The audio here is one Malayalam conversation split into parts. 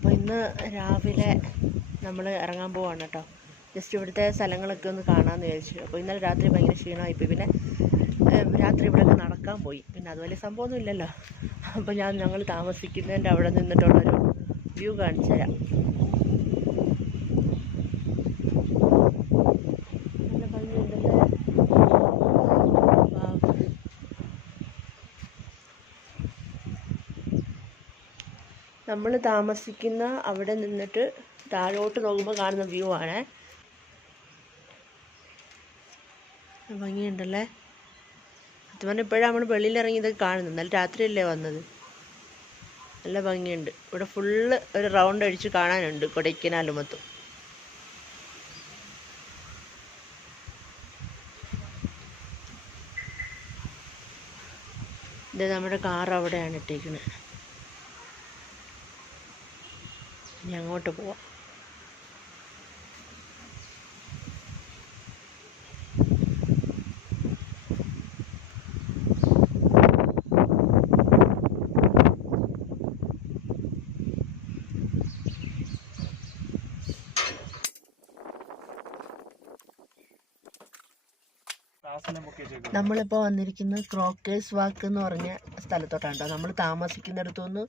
അപ്പോൾ ഇന്ന് രാവിലെ നമ്മൾ ഇറങ്ങാൻ പോവാണ് കേട്ടോ. ജസ്റ്റ് ഇവിടുത്തെ സ്ഥലങ്ങളൊക്കെ ഒന്ന് കാണാമെന്ന് വിചാരിച്ചു. അപ്പോൾ ഇന്നലെ രാത്രി ഭയങ്കര ക്ഷീണമായിപ്പോയി. പിന്നെ രാത്രി ഇവിടെയൊക്കെ നടക്കാൻ പോയി. പിന്നെ അത് വലിയ സംഭവമൊന്നും ഇല്ലല്ലോ. അപ്പോൾ ഞങ്ങൾ താമസിക്കുന്നതിൻ്റെ അവിടെ നിന്നിട്ടുള്ളൊരു വ്യൂ കാണിച്ചു തരാം. നല്ല ഭംഗിയുണ്ടല്ലേ. നമ്മൾ താമസിക്കുന്ന അവിടെ നിന്നിട്ട് താഴോട്ട് നോക്കുമ്പോൾ കാണുന്ന വ്യൂ ആണ്. ഭംഗിയുണ്ടല്ലേ. അത് പറഞ്ഞാൽ ഇപ്പോഴാണ് നമ്മൾ വെളിയിലിറങ്ങി കാണുന്നത്. നല്ല രാത്രിയല്ലേ വന്നത്. നല്ല ഭംഗിയുണ്ട്. ഇവിടെ ഫുള്ള് ഒരു റൗണ്ട് അടിച്ച് കാണാനുണ്ട് കൊടൈക്കനാൽ മൊത്തം. ഇത് നമ്മുടെ കാർ അവിടെയാണ് ഇട്ടേക്കുന്നത്. ഇനി അങ്ങോട്ട് പോവാം. നമ്മളിപ്പോൾ വന്നിരിക്കുന്നത് ക്രോക്കേഴ്സ് വാക്ക് എന്ന് പറഞ്ഞ സ്ഥലത്തോട്ടാണ് കേട്ടോ. നമ്മൾ താമസിക്കുന്നിടത്തുനിന്ന്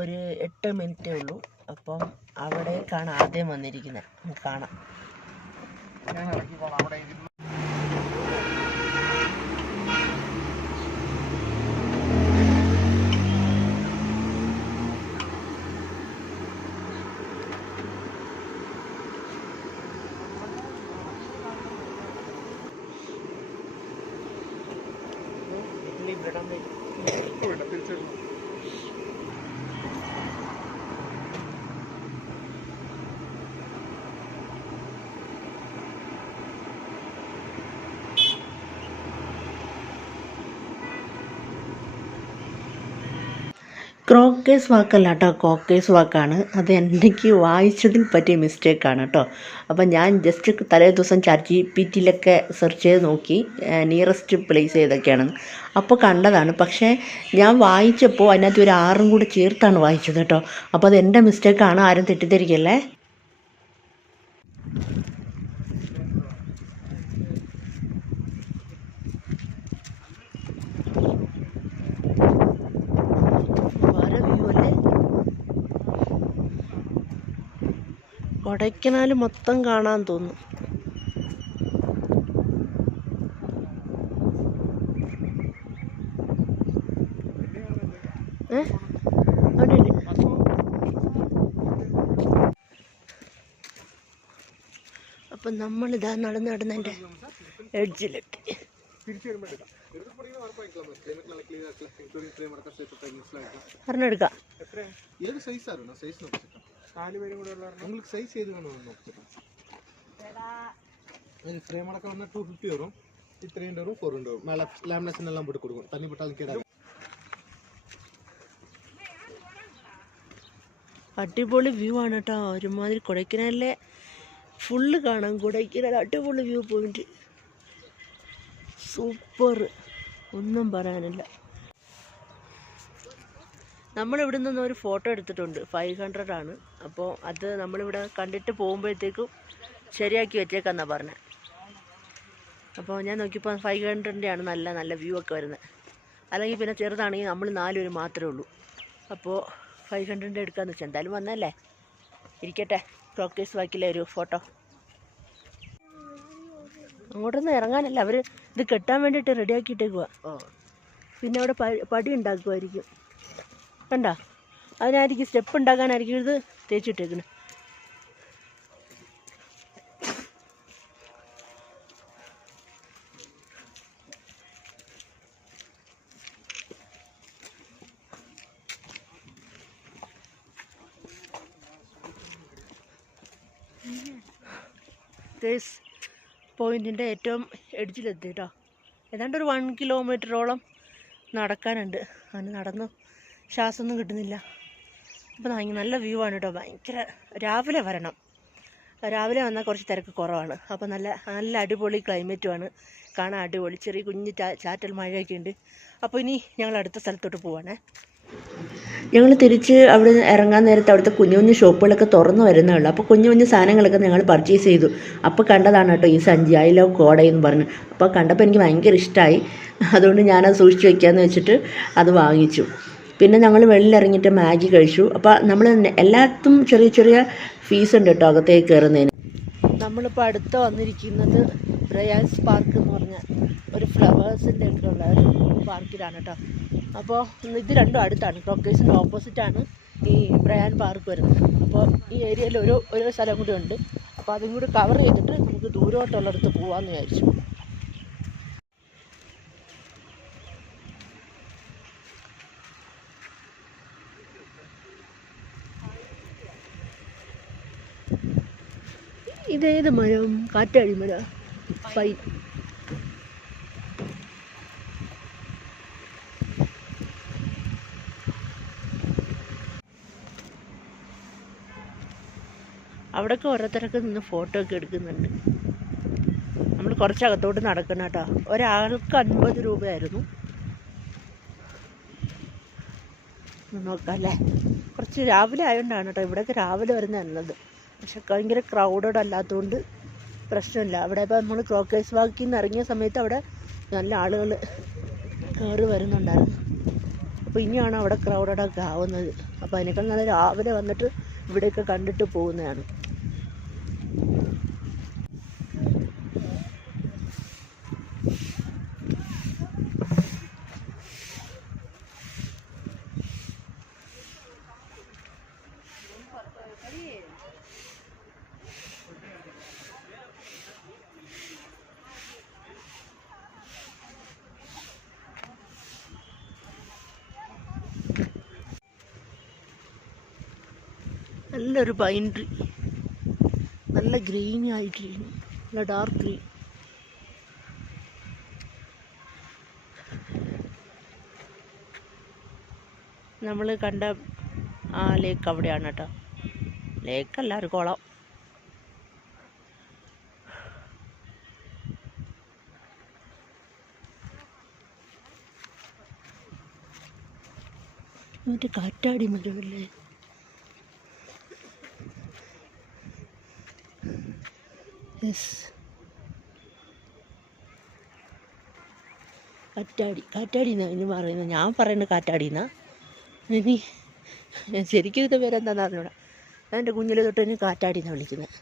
ഒരു 8 മിനിറ്റേ ഉള്ളൂ. അപ്പം അവിടേക്കാണ് ആദ്യം വന്നിരിക്കുന്നത്. കാണാം. ക്രോക്കേഴ്സ് വാക്കല്ല കേട്ടോ, കോക്കേഴ്സ് വാക്കാണ്. അത് എനിക്ക് വായിച്ചതിൽ പറ്റിയ മിസ്റ്റേക്കാണ് കേട്ടോ. അപ്പം ഞാൻ ജസ്റ്റ് തലേ ദിവസം ChatGPT-യിലൊക്കെ സെർച്ച് ചെയ്ത് നോക്കി നിയറസ്റ്റ് പ്ലേസ് ഏതൊക്കെയാണെന്ന്. അപ്പോൾ കണ്ടതാണ്. പക്ഷേ ഞാൻ വായിച്ചപ്പോൾ അതിനകത്ത് ഒരു 6 കൂടെ ചേർത്താണ് വായിച്ചത് കേട്ടോ. അപ്പോൾ അത് എൻ്റെ മിസ്റ്റേക്കാണ്, ആരും തെറ്റിദ്ധരിക്കല്ലേ. കൊടൈക്കനാൽ മൊത്തം കാണാൻ തോന്നും. അവിടെ അപ്പം നമ്മളിതാ നടന്നതിൻ്റെ എഡ്ജിലെത്തി. പറഞ്ഞെടുക്കാം. உங்களுக்கு சைஸ் எது வேணும் ஃப்ரேம் அடக்க வந்தால் 250 வரும். இது 300 வரும், 400 வரும். மேலே லேமினேஷன் எல்லாம் போட்டு கொடுக்கும். தண்ணி போட்டாலும் கேடாது. അടിപൊളി വ്യൂ ആണ് കേട്ടോ. ഒരുമാതിരി കൊടൈക്കനാലിലെ ഫുള്ള് കാണാം. കൊടൈക്കനാൽ അടിപൊളി വ്യൂ പോയിന്റ്. സൂപ്പർ, ഒന്നും പറയാനില്ല. നമ്മളിവിടെ നിന്ന് ഒരു ഫോട്ടോ എടുത്തിട്ടുണ്ട്. 500 ആണ്. അപ്പോൾ അത് നമ്മളിവിടെ കണ്ടിട്ട് പോകുമ്പോഴത്തേക്കും ശരിയാക്കി വെച്ചേക്കാന്നാണ് പറഞ്ഞത്. അപ്പോൾ ഞാൻ നോക്കിയപ്പോൾ 500-ൻ്റെ ആണ് നല്ല നല്ല വ്യൂ ഒക്കെ വരുന്നത്. അല്ലെങ്കിൽ പിന്നെ ചെറുതാണെങ്കിൽ നമ്മൾ 4 പേര് മാത്രമേ ഉള്ളൂ. അപ്പോൾ 500-ൻ്റെ എടുക്കാമെന്ന് വെച്ചാൽ എന്തായാലും വന്നല്ലേ, ഇരിക്കട്ടെ. ക്രോക്കേഴ്സ് വാക്കിലെ ഒരു ഫോട്ടോ. അങ്ങോട്ടൊന്നും ഇറങ്ങാനല്ല, അവർ ഇത് കെട്ടാൻ വേണ്ടിയിട്ട് റെഡിയാക്കിയിട്ടേക്കുക. പിന്നെ അവിടെ പടി ഉണ്ടാക്കുമായിരിക്കും. കണ്ടോ, അതിനായിരിക്കും സ്റ്റെപ്പ് ഉണ്ടാക്കാനായിരിക്കും ഇത് തേച്ചിട്ടേക്കണ്. കേസ് പോയിന്റിൻ്റെ ഏറ്റവും എഡ്ജിലെത്തി കേട്ടോ. ഏതാണ്ട് ഒരു 1 കിലോമീറ്ററോളം നടക്കാനുണ്ട്. അങ്ങനെ നടന്നു ശ്വാസമൊന്നും കിട്ടുന്നില്ല. അപ്പോൾ നല്ല വ്യൂ ആണ് കേട്ടോ. ഭയങ്കര രാവിലെ വരണം. രാവിലെ വന്നാൽ കുറച്ച് തിരക്ക് കുറവാണ്. അപ്പോൾ നല്ല നല്ല അടിപൊളി ക്ലൈമറ്റുമാണ്, കാണാൻ അടിപൊളി. ചെറിയ കുഞ്ഞ് ചാറ്റൽ മഴയൊക്കെ ഉണ്ട്. അപ്പോൾ ഇനി ഞങ്ങൾ അടുത്ത സ്ഥലത്തോട്ട് പോവാണേ. ഞങ്ങൾ തിരിച്ച് അവിടെ ഇറങ്ങാൻ നേരത്ത് അവിടുത്തെ കുഞ്ഞു കുഞ്ഞു ഷോപ്പുകളൊക്കെ തുറന്നു വരുന്നേ ഉള്ളൂ. അപ്പോൾ കുഞ്ഞു കുഞ്ഞു സാധനങ്ങളൊക്കെ ഞങ്ങൾ പർച്ചേസ് ചെയ്തു. അപ്പോൾ കണ്ടതാണ് കേട്ടോ ഈ സഞ്ചി, ഐ ലവ് കോടൈ എന്ന് പറഞ്ഞു. അപ്പോൾ കണ്ടപ്പോൾ എനിക്ക് ഭയങ്കര ഇഷ്ടമായി. അതുകൊണ്ട് ഞാനത് സൂക്ഷിച്ച് വയ്ക്കാമെന്ന് വെച്ചിട്ട് അത് വാങ്ങിച്ചു. പിന്നെ ഞങ്ങൾ വെളിയിലിറങ്ങിയിട്ട് മാഗി കഴിച്ചു. അപ്പോൾ നമ്മൾ എല്ലാത്തും ചെറിയ ചെറിയ ഫീസ് ഉണ്ട് കേട്ടോ അകത്തേക്ക് കയറുന്നതിന്. നമ്മളിപ്പോൾ അടുത്ത് വന്നിരിക്കുന്നത് ബ്രയാൻസ് പാർക്ക് എന്ന് പറഞ്ഞ ഒരു ഫ്ലവേഴ്സിൻ്റെ ഒക്കെ ഉള്ള ഒരു പാർക്കിലാണ് കേട്ടോ. അപ്പോൾ ഇത് രണ്ടും അടുത്താണ്. ക്രോക്കേഴ്സിൻ്റെ ഓപ്പോസിറ്റാണ് ഈ ബ്രയാൻ പാർക്ക് വരുന്നത്. അപ്പോൾ ഈ ഏരിയയിൽ ഓരോ സ്ഥലം കൂടി ഉണ്ട്. അപ്പോൾ അതും കൂടി കവർ ചെയ്തിട്ട് നമുക്ക് ദൂരോട്ടുള്ളിടത്ത് പോകാമെന്ന് വിചാരിച്ചു. ഇതേത് മരം? കാറ്റാടി മരം. പൈൻ. അവിടെയൊക്കെ ഓരോരുത്തരൊക്കെ നിന്ന് ഫോട്ടോ ഒക്കെ എടുക്കുന്നുണ്ട്. നമ്മൾ കുറച്ചകത്തോട്ട് നടക്കണം കേട്ടോ. ഒരാൾക്ക് 50 രൂപയായിരുന്നു. നോക്കാം അല്ലേ. കുറച്ച് രാവിലെ ആയതുകൊണ്ടാണ് കേട്ടോ. ഇവിടെയൊക്കെ രാവിലെ വരുന്ന നല്ലത്. പക്ഷെ ഭയങ്കര ക്രൗഡഡ് അല്ലാത്തതുകൊണ്ട് പ്രശ്നമില്ല. അവിടെ ഇപ്പോൾ നമ്മൾ ക്രോക്കേഴ്സ് വാക്കിൽ നിന്ന് ഇറങ്ങിയ സമയത്ത് അവിടെ നല്ല ആളുകൾ കയറി വരുന്നുണ്ടായിരുന്നു. അപ്പോൾ ഇനിയാണ് അവിടെ ക്രൗഡഡൊക്കെ ആവുന്നത്. അപ്പോൾ അതിനേക്കാൾ നല്ല രാവിലെ വന്നിട്ട് ഇവിടെയൊക്കെ കണ്ടിട്ട് പോകുന്നതാണ്. നല്ലൊരു പൈൻ ട്രീ, നല്ല ഗ്രീൻ ആയിട്ട്, നല്ല ഡാർക്ക് ഗ്രീൻ. നമ്മൾ കണ്ട ആ ലേക്ക് അവിടെയാണ് കേട്ടോ. ലേക്കല്ല, ഒരു കുളം. മറ്റേ കാറ്റാടി മരമല്ലേ? യെസ്, കാറ്റാടി എന്നാണ് ഇനി പറയുന്നത്. ഞാൻ പറയുന്നത് കാറ്റാടി എന്നാ. ഇനി ശരിക്കും ഇതിൻ്റെ പേരെന്താണെന്ന് അറിഞ്ഞൂടാ. ഞാൻ എൻ്റെ കുഞ്ഞിലെ തൊട്ട് ഇനി കാറ്റാടി എന്നാണ് വിളിക്കുന്നത്.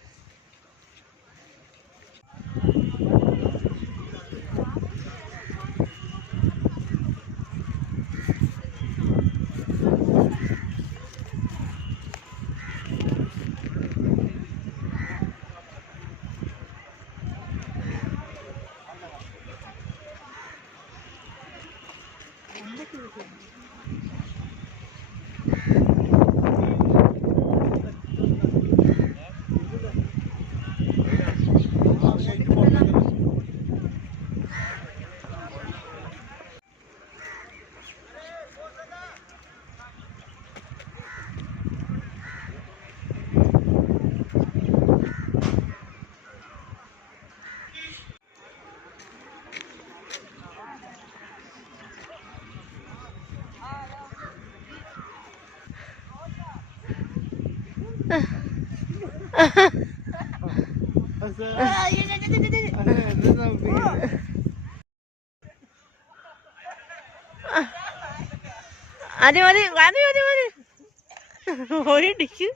മതി മതി മതി മതി മതി ഓടിക്ക്.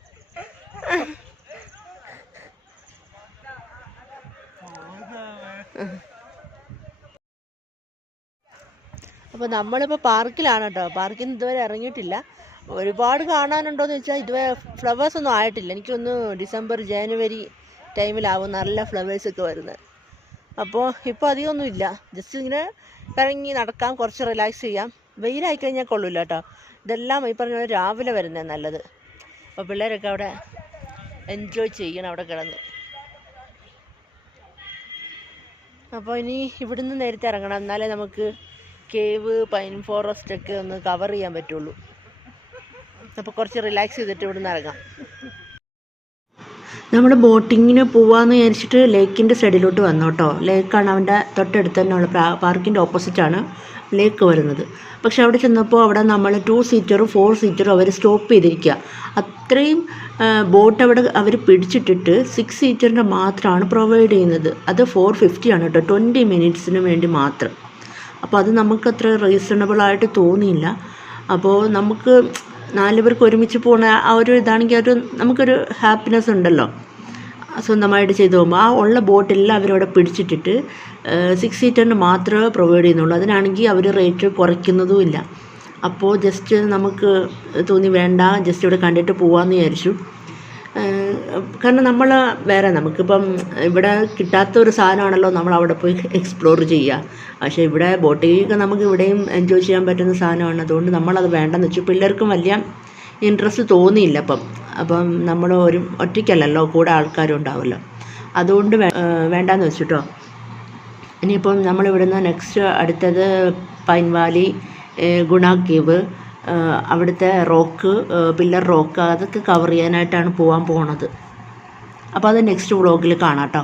അപ്പോൾ നമ്മളിപ്പോൾ പാർക്കിലാണ് കേട്ടോ. പാർക്കിൽ നിന്ന് ഇതുവരെ ഇറങ്ങിയിട്ടില്ല. ഒരുപാട് കാണാനുണ്ടോയെന്ന് വെച്ചാൽ ഇതുവരെ ഫ്ലവേഴ്സ് ഒന്നും ആയിട്ടില്ല. എനിക്കൊന്ന് ഡിസംബർ ജനുവരി ടൈമിലാവും നല്ല ഫ്ലവേഴ്സൊക്കെ വരുന്നത്. അപ്പോൾ ഇപ്പോൾ അധികമൊന്നുമില്ല. ജസ്റ്റ് ഇങ്ങനെ ഇറങ്ങി നടക്കാം, കുറച്ച് റിലാക്സ് ചെയ്യാം. വെയിലായി കഴിഞ്ഞാൽ കൊള്ളില്ല കേട്ടോ. ഇതെല്ലാം ഈ പറഞ്ഞ പോലെ രാവിലെ വരുന്നത് നല്ലത്. അപ്പോൾ പിള്ളേരൊക്കെ അവിടെ എൻജോയ് ചെയ്യണം അവിടെ കിടന്ന്. അപ്പോൾ ഇനി ഇവിടുന്ന് നേരത്തെ ഇറങ്ങണം, എന്നാലേ നമുക്ക് കേവ്, പൈൻ ഫോറസ്റ്റ് ഒക്കെ ഒന്ന് കവർ ചെയ്യാൻ പറ്റുള്ളൂ. അപ്പോൾ കുറച്ച് റിലാക്സ് ചെയ്തിട്ട് ഇവിടുന്ന് ഇറങ്ങാം. നമ്മൾ ബോട്ടിങ്ങിന് പോവാമെന്ന് വിചാരിച്ചിട്ട് ലേക്കിൻ്റെ സൈഡിലോട്ട് വന്നു കേട്ടോ. ലേക്കാണ് അവൻ്റെ തൊട്ടടുത്ത് തന്നെ ഉള്ള പാർക്കിൻ്റെ ഓപ്പോസിറ്റാണ്. ലേക്ക് വരുന്നത്. പക്ഷെ അവിടെ ചെന്നപ്പോൾ അവിടെ നമ്മൾ 2 സീറ്ററും 4 സീറ്ററും അവർ സ്റ്റോപ്പ് ചെയ്തിരിക്കുക. അത്രയും ബോട്ട് അവിടെ അവർ പിടിച്ചിട്ടിട്ട് 6 സീറ്ററിൻ്റെ മാത്രമാണ് പ്രൊവൈഡ് ചെയ്യുന്നത്. അത് 450 ആണ് കേട്ടോ, 20 മിനിറ്റ്സിന് വേണ്ടി മാത്രം. അപ്പോൾ അത് നമുക്കത്ര റീസണബിളായിട്ട് തോന്നിയില്ല. അപ്പോൾ നമുക്ക് 4 പേർക്ക് ഒരുമിച്ച് പോകുന്ന ആ ഒരു ഇതാണെങ്കിൽ നമുക്കൊരു ഹാപ്പിനെസ് ഉണ്ടല്ലോ സ്വന്തമായിട്ട് ചെയ്തു പോകുമ്പോൾ. ആ ഉള്ള ബോട്ടെല്ലാം അവരവിടെ പിടിച്ചിട്ടിട്ട് 6 സീറ്ററിന് മാത്രമേ പ്രൊവൈഡ് ചെയ്യുന്നുള്ളൂ. അതിനാണെങ്കിൽ അവർ റേറ്റ് കുറയ്ക്കുന്നതുമില്ല. അപ്പോൾ ജസ്റ്റ് നമുക്ക് തോന്നി വേണ്ട, ജസ്റ്റ് ഇവിടെ കണ്ടിട്ട് പോകാമെന്ന് വിചാരിച്ചു. കാരണം നമുക്കിപ്പം ഇവിടെ കിട്ടാത്തൊരു സാധനമാണല്ലോ നമ്മൾ അവിടെ പോയി എക്സ്പ്ലോർ ചെയ്യുക. പക്ഷേ ഇവിടെ ബോട്ടിങ്ങൊക്കെ നമുക്ക് ഇവിടെയും എൻജോയ് ചെയ്യാൻ പറ്റുന്ന സാധനമാണ്. അതുകൊണ്ട് നമ്മളത് വേണ്ടെന്ന് വെച്ചു. പിള്ളേർക്കും വലിയ ഇൻട്രസ്റ്റ് തോന്നിയില്ല. അപ്പം നമ്മൾ ഒറ്റയ്ക്കല്ലല്ലോ, കൂടെ ആൾക്കാരും ഉണ്ടാവുമല്ലോ. അതുകൊണ്ട് വേണ്ടാന്ന് വെച്ചിട്ടോ. ഇനിയിപ്പം നമ്മളിവിടുന്ന് നെക്സ്റ്റ് അടുത്തത് പൈൻ വാലി, ഗുണ കേവ്, അവിടുത്തെ റോക്ക്, പില്ലർ റോക്ക്, അതൊക്കെ കവർ ചെയ്യാനായിട്ടാണ് പോകാൻ പോണത്. അപ്പോൾ അത് നെക്സ്റ്റ് വ്ളോഗിൽ കാണാം കേട്ടോ.